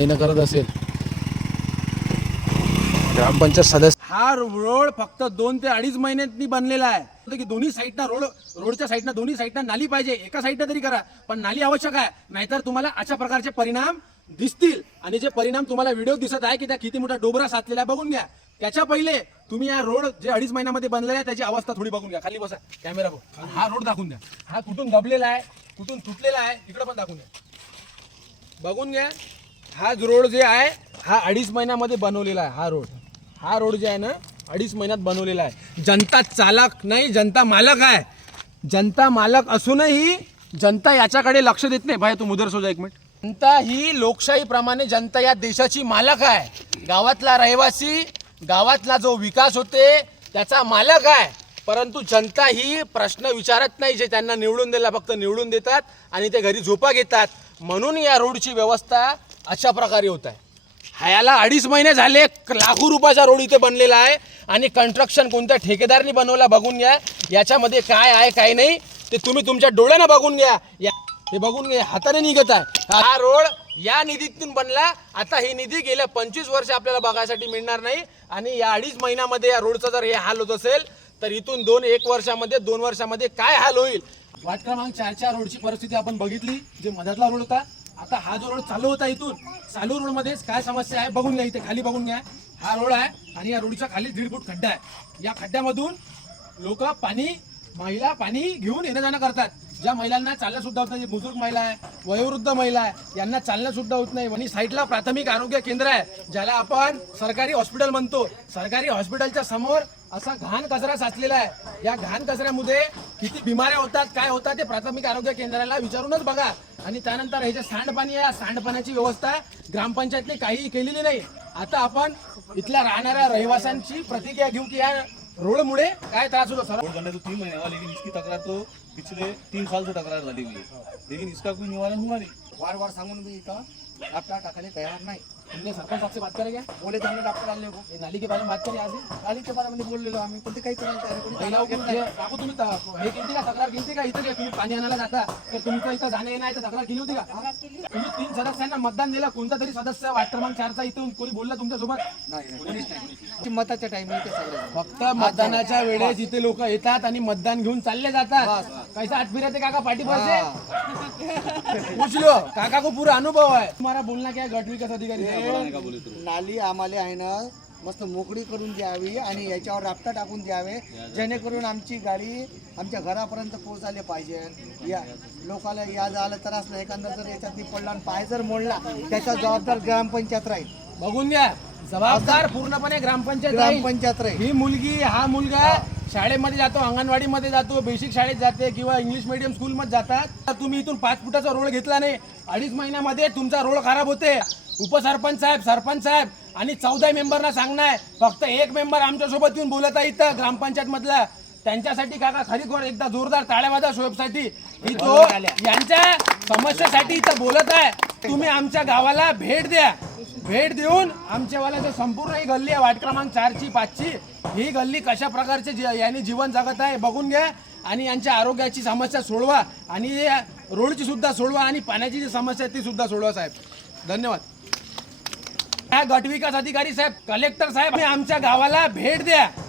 येणं करत असेल. ग्रामपंचायत सदस्य हा रोड फक्त दोन ते अडीच महिन्यांनी बनलेला आहे. की दोन्ही साईडना रोड रोडच्या साईडना दोन्ही साईडना नाली पाहिजे. एका साईडनं तरी करा पण नाली आवश्यक आहे. नाहीतर तुम्हाला अशा प्रकारचे परिणाम दिसतील. आणि जे परिणाम तुम्हाला व्हिडिओ दिसत आहे की त्या किती मोठा डोबरा साचलेला आहे बघून घ्या. त्याच्या पहिले तुम्ही या रोड जे अडीच महिन्यामध्ये बनलेला आहे त्याची अवस्था थोडी बघून घ्या. खाली बसा कॅमेरा बघ हा रोड दाखवून द्या. हा कुठून दबलेला आहे कुठून तुटलेला आहे इकडे पण दाखवून द्या. बघून घ्या. हा रोड जे आहे हा अडीच महिन्यामध्ये बनवलेला आहे हा रोड. हा रोड जे आहे ना अडीच महिन्यात बनवलेला आहे. जनता चालक नाही जनता मालक आहे. जनता मालक असूनही जनता याच्याकडे लक्ष देत नाही. भाई तू मुदर सोजा एक मिनिट. जनता ही लोकशाहीप्रमाणे जनता या देशाची मालक आहे. गावातला रहिवासी गावातला जो विकास होते त्याचा मालक आहे. परंतु जनता ही प्रश्न विचारत नाही जे त्यांना निवडून दिला फक्त निवडून देतात आणि ते घरी झोपा घेतात. म्हणून या रोडची व्यवस्था अशा प्रकारे होत आहे. ह्याला अडीच महिने झाले लाखो रुपयाचा रोड इथे बनलेला आहे आणि कंस्ट्रक्शन कोणत्या ठेकेदारनी बनवला बघून घ्या. याच्यामध्ये काय आहे काय नाही ते तुम्ही तुमच्या डोळ्यानं बघून घ्या. या हे बघून घ्या हाताने निघत आहे. हा रोड या निधीतून बनला. आता ही निधी गेल्या पंचवीस वर्ष आपल्याला बघायसाठी मिळणार नाही. आणि या अडीच महिन्यामध्ये या रोडचा जर हे हाल होत असेल तर इथून दोन एक वर्षामध्ये दोन वर्षामध्ये काय हाल होईल? वाट क्रमांक चारच्या रोडची परिस्थिती आपण बघितली जे मधातला रोड होता. आता हा जो रोड चालू होता इथून चालू रोडमध्ये काय समस्या आहे बघून घ्या इथे खाली बघून घ्या. हा रोड आहे आणि या रोडच्या खाली दीड फूट खड्डा आहे. या खड्ड्यामधून लोक पाणी महिला पाणी घेऊन येणं जाणं करतात. ज्या महिलांना चालणं सुद्धा होत नाही बुजुर्ग महिला आहे वयोवृद्ध महिला आहे यांना चालणं सुद्धा होत नाही. आणि साईडला प्राथमिक आरोग्य केंद्र आहे ज्याला आपण सरकारी हॉस्पिटल म्हणतो. सरकारी हॉस्पिटलच्या समोर असा घाण कचरा साचलेला आहे. या घाण कचऱ्यामध्ये किती बिमाऱ्या होतात काय होतात ते प्राथमिक आरोग्य केंद्राला विचारूनच बघा. आणि त्यानंतर हे जे सांडपाणी आहे सांडपाण्याची व्यवस्था ग्रामपंचायतने काहीही केलेली नाही. आता आपण इथल्या राहणाऱ्या रहिवाशांची प्रतिक्रिया घेऊ की या रोडमुळे काय त्रास होतो सर रोड बनने तो तीन महीने हुआ लेकिन इसकी तकरार तो पिछले तीन साल से तकरार लगी हुई है लेकिन इसका कोई निवारण हुआ नहीं. वार वार सांगून भी इथं आपला टाकायला तयार नाही. तुमने सरपंच साहब से बात करेंगे बोले तो हमने डॉक्टर आले को। ये नाली के बारे में बात करें आज। ही? नालीच्या बारेमध्ये बोललेलो आम्ही पण ते काही करायला तयार नाही. कोणी महिलाओं को हे काकू तुम्ही त- हे केली का तक्रार केली का इथं जे तुम्ही पाणी आणायला जाता तर तुमचं इथं जाणं येणं आहे तर तक्रार केली होती का? तुम्ही तीन सदस्यांना मतदान दिलं कोणता तरी सदस्य वाट क्रमांक चारचा इथून कोणी बोलला तुमच्यासोबत? नाही मताच्या टाइम फक्त मतदानाच्या वेळेस इथे लोक येतात आणि मतदान घेऊन चालले जातात. कैसा आठ फिरते काका? पार्टी पर से? पूछ लो काका को पूरा अनुभव है। तुम्हारा बोलना क्या है? गट विकास अधिकारी? नाली आम्हाला आहे ना मस्त मोकळी करून द्यावी आणि याच्यावर राफ्ता टाकून द्यावे जेणेकरून आमची गाडी आमच्या घरापर्यंत पोहोचायला पाहिजे. या लोकाला या झालं त्रास नाही. एखादा जर याच्यात पडला आणि पाय जर मोडला त्याचा जबाबदार ग्रामपंचायत राहील. बघून घ्या. जबाबदार पूर्णपणे ग्रामपंचायत राहील. ग्रामपंचायत राहील. ही मुलगी हा मुलगा शाळेमध्ये जातो अंगणवाडीमध्ये जातो बेसिक शाळेत जाते किंवा इंग्लिश मिडियम स्कूलमध्ये जातात. तर तुम्ही इथून पाच फुटाचा रोड घेतला नाही. अडीच महिन्यामध्ये तुमचा रोड खराब होते. उपसरपंच साहेब सरपंच साहेब आणि चौदा मेंबरना सांगणार फक्त एक मेंबर आमच्यासोबत येऊन बोलत आहे इथं ग्रामपंचायत मधला त्यांच्यासाठी काका खरी एकदा जोरदार टाळ्या वाजा शोएबसाठी ही तो यांच्या समस्येसाठी इथं बोलत आहे. तुम्ही आमच्या गावाला भेट द्या. भेट देऊन आमच्यावाल्याचं संपूर्ण ही गल्ली आहे वाट क्रमांक चारची पाचची. ही गल्ली कशा प्रकारचे जी- यांनी जीवन जगत आहे बघून घ्या. आणि यांच्या आरोग्याची समस्या सोडवा. आणि रोडची सुद्धा सोडवा आणि पाण्याची जी समस्या आहे ती सुद्धा सोडवा साहेब. धन्यवाद. काय गटविकास अधिकारी साहेब कलेक्टर साहेब आमच्या गावाला भेट द्या.